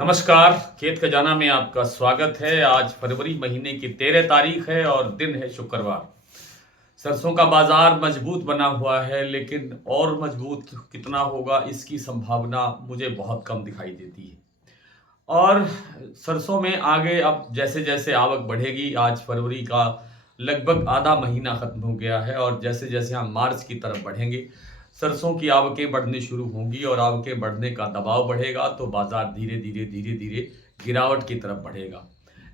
नमस्कार, खेत खजाना में आपका स्वागत है। आज फरवरी महीने की 13 तारीख है और दिन है शुक्रवार। सरसों का बाजार मजबूत बना हुआ है, लेकिन और मजबूत कितना होगा इसकी संभावना मुझे बहुत कम दिखाई देती है। और सरसों में आगे अब जैसे-जैसे आवक बढ़ेगी, आज फरवरी का लगभग आधा महीना खत्म हो गया है और जैसे-जैसे हम मार्च की तरफ बढ़ेंगे, सरसों की आवकें बढ़नी शुरू होंगी और आवकें बढ़ने का दबाव बढ़ेगा तो बाजार धीरे-धीरे, धीरे-धीरे गिरावट की तरफ बढ़ेगा।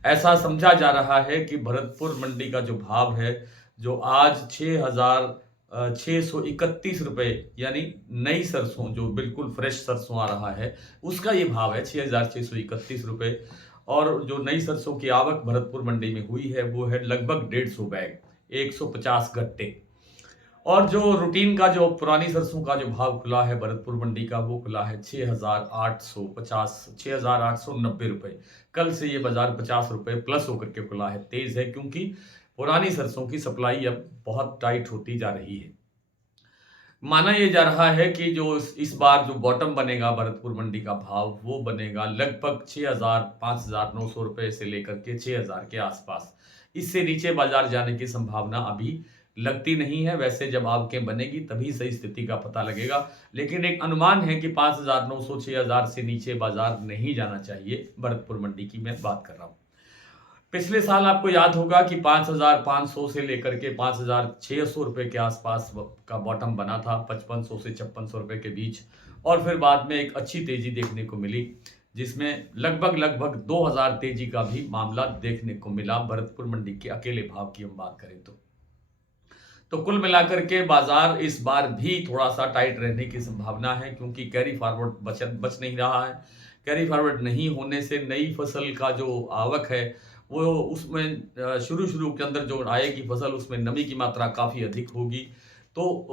ऐसा समझा जा रहा है कि भरतपुर मंडी का जो भाव है, जो आज 6,631 रुपए यानी नई सरसों जो बिल्कुल फ्रेश सरसों आ रहा है, उसका ये भाव है 6,631 रुपए। और जो नई सरसों की आवक भरतपुर मंडी में हुई है, वो है लगभग 150 बैग, 150 गट्टे। और जो रूटीन का जो पुरानी सरसों का जो भाव खुला है भरतपुर मंडी का, वो खुला है 6,850 6,890 रुपए। कल से ये बाजार 50 रुपए प्लस होकर के खुला है। तेज है क्योंकि पुरानी सरसों की सप्लाई अब बहुत टाइट होती जा रही है। माना ये जा रहा है कि जो इस बार जो बॉटम बनेगा भरतपुर मंडी का भाव, वो बनेगा लगभग 6,000 5,900 रुपए से लेकर के 6,000 के आसपास। इससे नीचे बाजार जाने की संभावना अभी लगती नहीं है। वैसे जब आवकें बनेगी तभी सही स्थिति का पता लगेगा, लेकिन एक अनुमान है कि 5,900 6,000 से नीचे बाजार नहीं जाना चाहिए। भरतपुर मंडी की मैं बात कर रहा हूँ। पिछले साल आपको याद होगा कि 5,500 से लेकर के 5,600 रुपए के आसपास का बॉटम बना था, 5500 से 5600 रुपए के बीच। और फिर बाद में एक अच्छी तेजी देखने को मिली, जिसमें लगभग 2000 तेजी का भी मामला देखने को मिला भरतपुर मंडी के अकेले भाव की हम बात करें तो कुल मिलाकर के बाजार इस बार भी थोड़ा सा टाइट रहने की संभावना है, क्योंकि कैरी फॉरवर्ड बच नहीं रहा है। कैरी फॉरवर्ड नहीं होने से नई फसल का जो आवक है, वो उसमें शुरू के अंदर जो आएगी फसल, उसमें नमी की मात्रा काफ़ी अधिक होगी। तो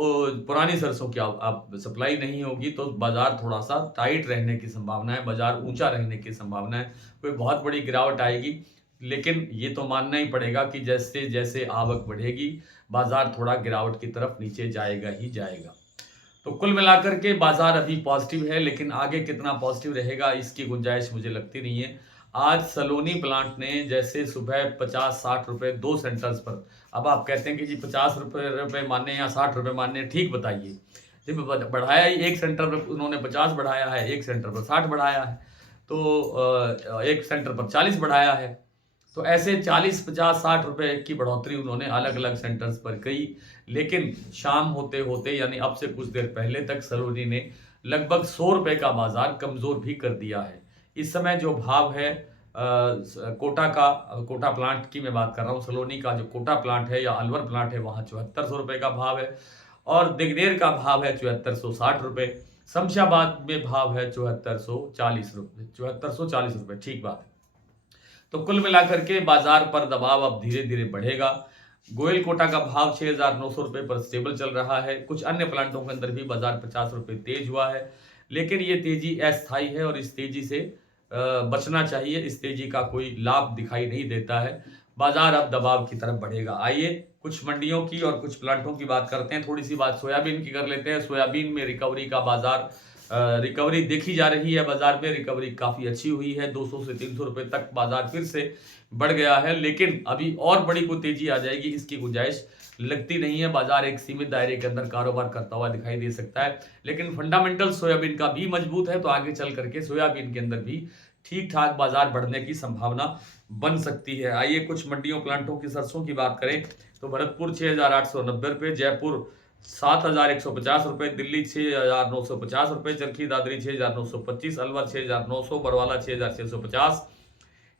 पुरानी सरसों की आप सप्लाई नहीं होगी तो बाजार थोड़ा सा टाइट रहने की संभावना है, बाजार ऊंचा रहने की संभावना है। कोई बहुत बड़ी गिरावट आएगी, लेकिन ये तो मानना ही पड़ेगा कि जैसे जैसे आवक बढ़ेगी, बाजार थोड़ा गिरावट की तरफ नीचे जाएगा ही जाएगा। तो कुल मिलाकर के बाजार अभी पॉजिटिव है, लेकिन आगे कितना पॉजिटिव रहेगा इसकी गुंजाइश मुझे लगती नहीं है। आज सलोनी प्लांट ने जैसे सुबह 50-60 रुपए 2 सेंटर्स पर, अब आप कहते हैं कि जी 50 रुपए माने या 60 रुपए माने, ठीक बताइए। जब बढ़ाया ही एक सेंटर पर उन्होंने 50 बढ़ाया है, एक सेंटर पर 60 बढ़ाया है, तो एक सेंटर पर 40 बढ़ाया है। तो ऐसे 40, 50, 60 रुपए की बढ़ोतरी उन्होंने अलग-अलग सेंटर्स पर की। लेकिन शाम होते-होते यानी अब से कुछ देर पहले तक सलोनी ने लगभग 100 रुपए का बाजार कमज़ोर भी कर दिया है। इस समय जो भाव है कोटा प्लांट की मैं बात कर रहा हूँ। सलोनी का जो कोटा प्लांट है या अलवर प्लांट है, वहाँ 7400 रुपए का भाव है और दिगनेर का भाव है 7460 रुपए। शमशाबाद में भाव है 7440 रुपए, 7440 रुपए, ठीक बात है। तो कुल मिलाकर के बाजार पर दबाव अब धीरे-धीरे बढ़ेगा। गोयल कोटा का भाव 6,900 रुपए पर स्टेबल चल रहा है। कुछ अन्य प्लांटों के अंदर भी बाजार 50 रुपए तेज हुआ है, लेकिन ये तेजी अस्थायी है और इस तेजी से बचना चाहिए। इस तेजी का कोई लाभ दिखाई नहीं देता है। बाजार अब दबाव की तरफ बढ़ेगा। आइए कुछ मंडियों की और कुछ प्लांटों की बात करते हैं। थोड़ी सी बात सोयाबीन की कर लेते हैं। सोयाबीन में रिकवरी का बाजार रिकवरी देखी जा रही है। बाजार में रिकवरी काफ़ी अच्छी हुई है। 200 से 300 रुपए तक बाजार फिर से बढ़ गया है, लेकिन अभी और बड़ी कोई तेजी आ जाएगी इसकी गुंजाइश लगती नहीं है। बाजार एक सीमित दायरे के अंदर कारोबार करता हुआ दिखाई दे सकता है, लेकिन फंडामेंटल सोयाबीन का भी मजबूत है, तो आगे चल करके सोयाबीन के अंदर भी ठीक ठाक बाजार बढ़ने की संभावना बन सकती है। आइए कुछ मंडियों प्लांटों की सरसों की बात करें तो भरतपुर 6,890 रुपये, जयपुर 7,150 रुपये, दिल्ली 6,950 रुपये, चरखी दादरी 6,925, अलवर 6,900, बरवाला 6,650,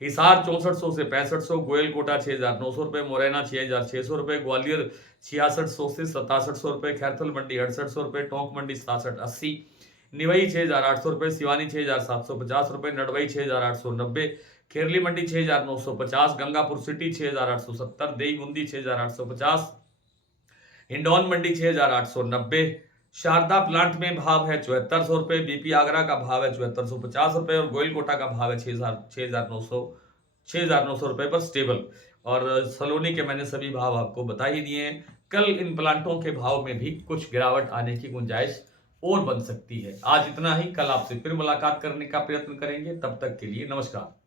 हिसार 6400 से 6500, गोयलकोटा 6,900 रुपये, मुरैना 6,600 रुपये, ग्वालियर 6600 से 6700 रुपये, खैरथल मंडी 6800 रुपये, टोंक मंडी 6780, निवई 6,800 रुपये, सिवानी 6,750 रुपये, नडवई 6,890, खेरली मंडी 6,950, गंगापुर सिटी 6,870, देई बूंदी 6,850, हिंडौन मंडी 6,890, शारदा प्लांट में भाव है 7400 रुपये, बीपी आगरा का भाव है 7450 रुपये और गोयलकोटा का भाव है 6,900 रुपये पर स्टेबल। और सलोनी के मैंने सभी भाव आपको बता ही दिए हैं। कल इन प्लांटों के भाव में भी कुछ गिरावट आने की गुंजाइश और बन सकती है। आज इतना ही, कल आपसे फिर मुलाकात करने का प्रयत्न करेंगे। तब तक के लिए नमस्कार।